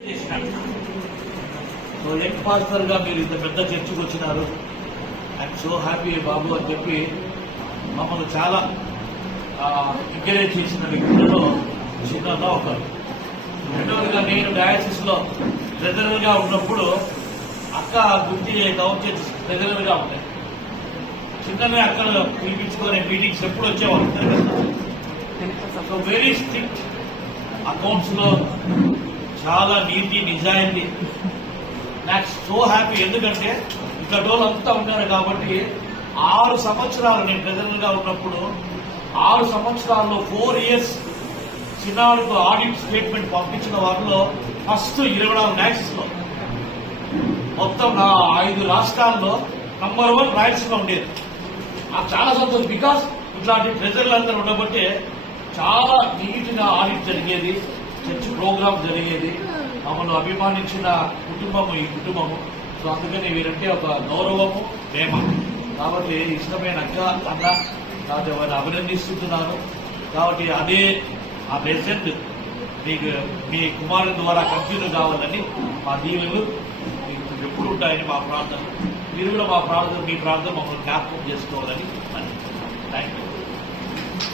So young pastor గా మీరు ఇంత పెద్ద చర్చకు వచ్చినారు. ఐఎమ్ సో హ్యాపీ బాబు అని చెప్పి మమ్మల్ని చాలా ఎంకరేజ్ చేసిన వ్యక్తులలో చిన్నగా ఒకరు. రెండవదిగా నేను డయాసిస్ లో ట్రెజరర్ గా ఉన్నప్పుడు అక్క గుర్తి టౌన్ చర్చ్ ట్రెజరర్ గా ఉంటాయి. చిన్నగా అక్కడ పిలిపించుకునే మీటింగ్స్ ఎప్పుడు వచ్చేవాళ్ళు. సో వెరీ స్ట్రిక్ట్ అకౌంట్స్ లో చాలా నీతి నిజాయితీ. నాకు సో హ్యాపీ, ఎందుకంటే ఇక్కడ వాళ్ళంతా ఉన్నారు కాబట్టి 6 సంవత్సరాలు నేను ట్రెజరర్ గా ఉన్నప్పుడు 6 సంవత్సరాల్లో 4 years చిన్నాడుకు ఆడిట్ స్టేట్మెంట్ పంపించిన వారిలో ఫస్ట్ 24 ల్యాక్స్ లో మొత్తం నా 5 రాష్ట్రాల్లో నంబర్ 1 రాయలసీమ ఉండేది. నాకు చాలా సంతోషం, బికాస్ ఇట్లాంటి ట్రెజర్లు అందరూ ఉండబట్టే చాలా నీట్ గా ఆడిట్ జరిగేది, చర్చ్ ప్రోగ్రామ్ జరిగేది. మమ్మల్ని అభిమానించిన కుటుంబము ఈ కుటుంబము. సో అందుకని వీరంటే ఒక గౌరవము, ప్రేమ. కాబట్టి ఇష్టమైన అక్క అన్న కాబట్టి వారిని అభినందిస్తున్నాను. కాబట్టి అదే ఆ ప్రెసెంట్ మీకు మీ కుమారుని ద్వారా కంటిన్యూ కావాలని మా దీవెనలు మీకు ఎప్పుడు ఉంటాయని మా ప్రార్థన. మీరు కూడా మా ప్రార్థన, మీ ప్రార్థన మమ్మల్ని జ్ఞాపకం చేసుకోవాలని థ్యాంక్ యూ.